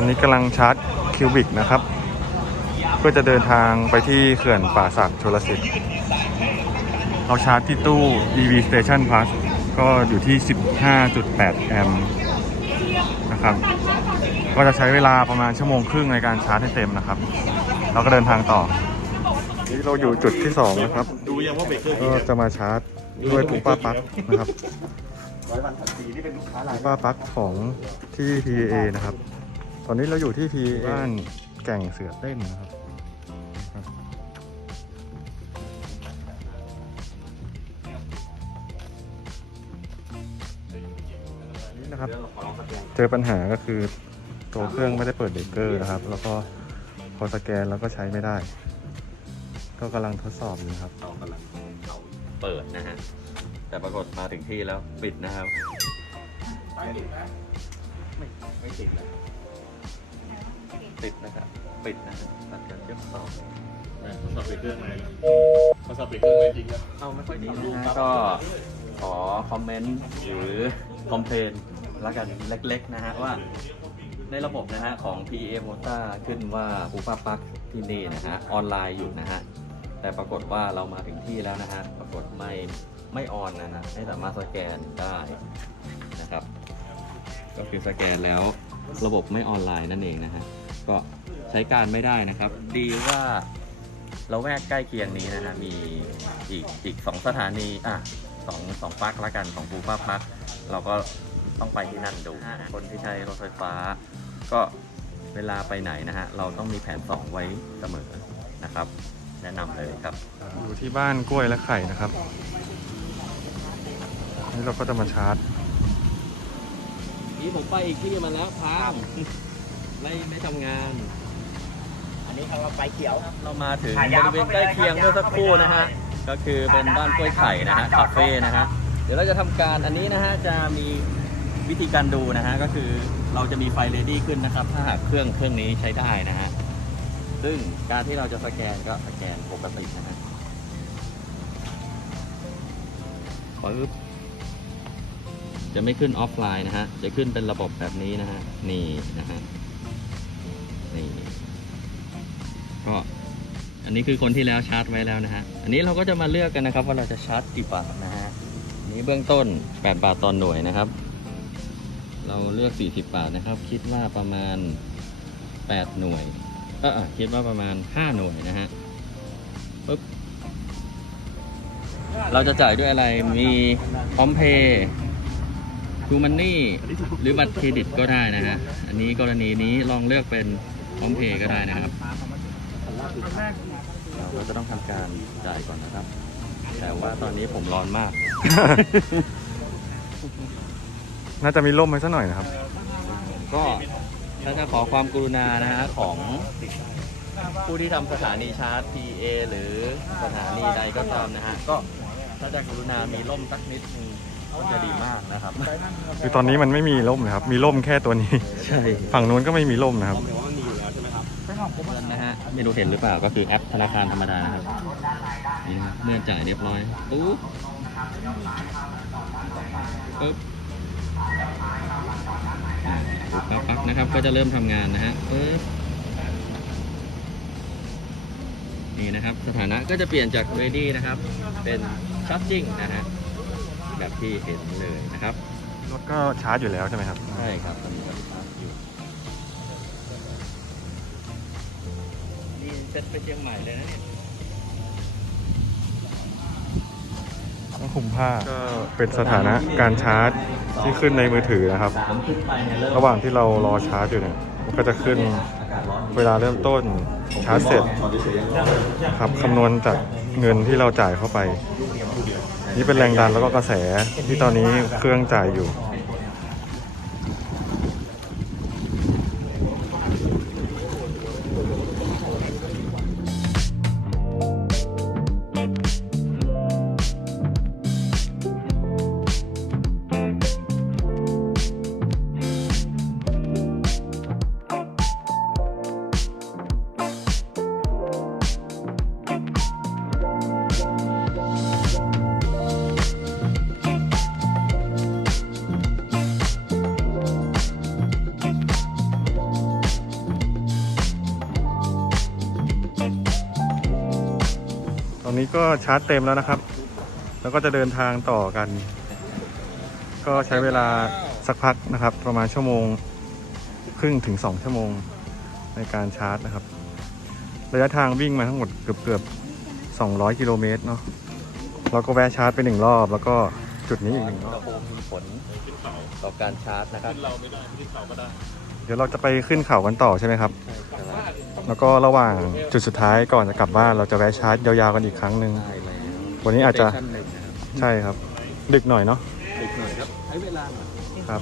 อนนี้กำลังชาร์จคิวบิกนะครับ เพื่อจะเดินทางไปที่เขื่อนป่าสักชลสิทธิ์เราชาร์จที่ตู้ EV Station Plus ก็อยู่ที่ 15.8 แอมป์นะครับ ก็จะใช้เวลาประมาณชั่วโมงครึ่งในการชาร์จให้เต็มนะครับ เราก็เดินทางต่อ นี่เราอยู่จุดที่ 2 นะครับดูยังว่าเบรกเกอร์ก็จะมาชาร์จด้วยปูป้าปั๊กนะครับป้ารายปูป้าปั๊กของที่ PA นะครับ อนนี้เราอยู่ที่ PA บ้านแก่งเสือเต้นนะครับครับนี่นะครับ เจอปัญหาก็คือตัวเครื่องไม่ได้เปิดเบรกเกอร์นะครับ แล้วก็พอสแกนแล้วก็ใช้ไม่ได้ ก็กำลังทดสอบอยู่ครับ เรากำลังเอาเปิดนะฮะ แต่ปรากฏมาถึงที่แล้วปิดนะครับ ไม่ไม่ติดเล ยติดนะครับปิดนะฮะตัดการเชื่อมต่อเขาสับเบรกเกอร์ไงแล้วเขาสับเบรกเกอร์ไงจริงแล้วเอาไม่ค่อยดีนะฮะก็ขอคอมเมนต์หรือคอมเพลนแล้วกันเล็ก ๆ นะฮะว่าในระบบนะฮะของ PA Motor ขึ้นว่าปูป้าปักที่นี่นะฮะออนไลน์อยู่นะฮะแต่ปรากฏว่าเรามาถึงที่แล้วนะฮะปรากฏไม่ไม่ออนนะฮะไม่สามารถสแกนได้นะครับ ก็คือสแกนแล้วระบบไม่ออนไลน์นั่นเองนะฮะ ก็ใช้การไม่ได้นะครับ ดีว่าเราแวกใกล้เคียงนี้นะฮะมีอีกอีกสองสถานีอะสองสองปลั๊กละกันของปูป้าปัก เราก็ต้องไปที่นั่นดูคนที่ใช้รถไฟฟ้า ก็เวลาไปไหนนะฮะเราต้องมีแผน2ไว้เสมอนะครับ แนะนำเลยครับ อยู่ที่บ้านกล้วยและไข่นะครับนี่เราก็จะมาชาร์จนี่ผมไปอีกที่มาแล้วพาม ไม่ไม่ทำงาน อันนี้เราไฟเขียว เรามาถึงถ่ายบยาวริเวณใกล้เคียงเมื่อสักครู่นะฮะ ก็คือเป็นบ้านกล้วยไข่นะฮะ คาเฟ่นะฮะ เดี๋ยวเราจะทำการอันนี้นะฮะ จะมีวิธีการดูนะฮะ ก็คือเราจะมีไฟเรดี้ขึ้นนะครับ ถ้าหากเครื่องเครื่องนี้ใช้ได้นะฮะ ซึ่งการที่เราจะสแกนก็สแกนปกตินะฮะปึ๊บจะไม่ขึ้นออฟไลน์นะฮะ จะขึ้นเป็นระบบแบบนี้นะฮะ นี่นะฮะ นี่ก็อันนี้คือคนที่แล้วชาร์จไว้แล้วนะฮะ อันนี้เราก็จะมาเลือกกันนะครับว่าเราจะชาร์จกี่บาทนะฮะอันนี้เบื้องต้น 8 บาทต่อหน่วยนะครับ เราเลือก 40 บาทนะครับ คิดว่าประมาณ 8 หน่วยเออเออคิดว่าประมาณ 5 หน่วยนะฮะปึ๊บ เราจะจ่ายด้วยอะไร มีพร้อมเพย์ทูมันนี่ หรือบัตรเครดิตก็ได้นะฮะ อันนี้กรณีนี้ลองเลือกเป็น พร้อมเพย์ก็ได้นะครับเราก็จะต้องทำการจ่ายก่อนนะครับ แต่ว่าตอนนี้ผมร้อนมาก น่าจะมีร่มไว้สักหน่อยนะครับ ก็ถ้าจะขอความกรุณานะฮะของผู้ที่ทำสถานีชาร์จ PA หรือสถานีใดก็ตามนะฮะก็ถ้าจะกรุณามีร่มสักนิดนึงก็จะดีมากนะครับ คือตอนนี้มันไม่มีร่มนะครับ มีร่มแค่ตัวนี้ ใช่ ฝั่งนู้นก็ไม่มีร่มนะครับ เงินนะฮะไม่รู้เห็นหรือเปล่าก็คือแอปธนาคารธรรมดานะครับนี่นะครับเมื่อจ่ายเรียบร้อยปุ๊บปุ๊บอ่าปุ๊บปั๊บปั๊บนะครับก็จะเริ่มทำงานนะฮะปุ๊บนี่นะครับสถานะก็จะเปลี่ยนจาก ready นะครับ เป็น charging นะฮะแบบที่เห็นเลยนะครับรถก็ชาร์จอยู่แล้วใช่ไหมครับ ใช่ครับตอนนี้ก็ชาร์จอยู่ เซ็ตไปเชียงใหม่เลยนะเนี่ยต้องคุมผ้าก็เป็นสถานะการชาร์จที่ขึ้นในมือถือนะครับ สามขึ้นไปเนี่ยเริ่มระหว่างที่เรารอชาร์จอยู่เนี่ยมันก็จะขึ้นเวลาเริ่มต้นชาร์จเสร็จครับคำนวณจากเงินที่เราจ่ายเข้าไป นี่เป็นแรงดันแล้วก็กระแสที่ตอนนี้เครื่องจ่ายอยู่ อนนี้ก็ชาร์จเต็มแล้วนะครับ แล้วก็จะเดินทางต่อกัน ก็ใช้เวลาสักพักนะครับ ประมาณชั่วโมงครึ่งถึง 2 ชั่วโมงในการชาร์จนะครับ ระยะทางวิ่งมาทั้งหมดเกือบเกือบๆ200 กิโลเมตรเนาะเราก็แวะชาร์จไปหนึ่งรอบ แล้วก็จุดนี้อีกหนึ่งรอุอณหบภูมิมีผลต่อการชาร์จนะครับเราไม่ได้ที่เขาก็ได้ เดี๋ยวเราจะไปขึ้นเขากันต่อใช่ไหมครับ ใช่ครับ แล้วก็ระหว่างจุดสุดท้ายก่อนจะกลับบ้านเราจะแวะชาร์จยาวๆกันอีกครั้งหนึ่งได้แล้ววันนี้อาจจะสเตชันหนึ่งนะครับใช่ครับ ดึกหน่อยเนาะอีกหน่อยครับใช้เวลาหน่อยครับ